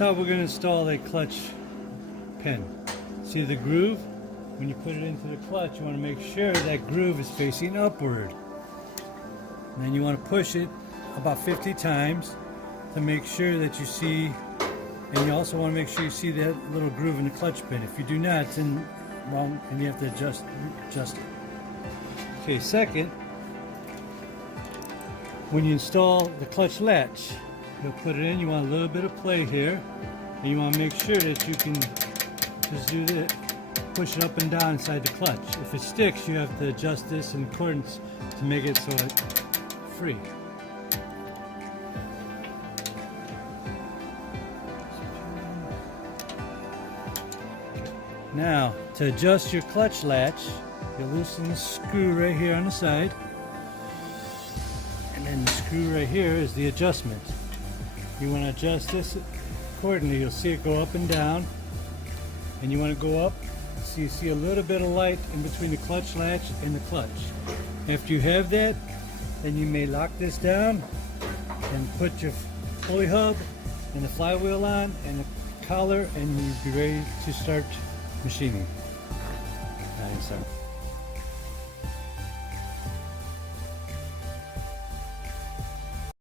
Now we're going to install a clutch pin. See the groove? When you put it into the clutch, you want to make sure that groove is facing upward. And then you want to push it about 50 times to make sure that you see, and you also want to make sure you see that little groove in the clutch pin. If you do not, then wrong, and you have to adjust it. Okay, second, when you install the clutch latch, you'll put it in, you want a little bit of play here, and you want to make sure that you can just do this, push it up and down inside the clutch. If it sticks, you have to adjust this in accordance to make it so it's free. Now, to adjust your clutch latch, you loosen the screw right here on the side, and then the screw right here is the adjustment. You want to adjust this accordingly. You'll see it go up and down, and you want to go up so you see a little bit of light in between the clutch latch and the clutch. After you have that, then you may lock this down and put your pulley hub and the flywheel on and the collar, and you'll be ready to start machining. Now you start.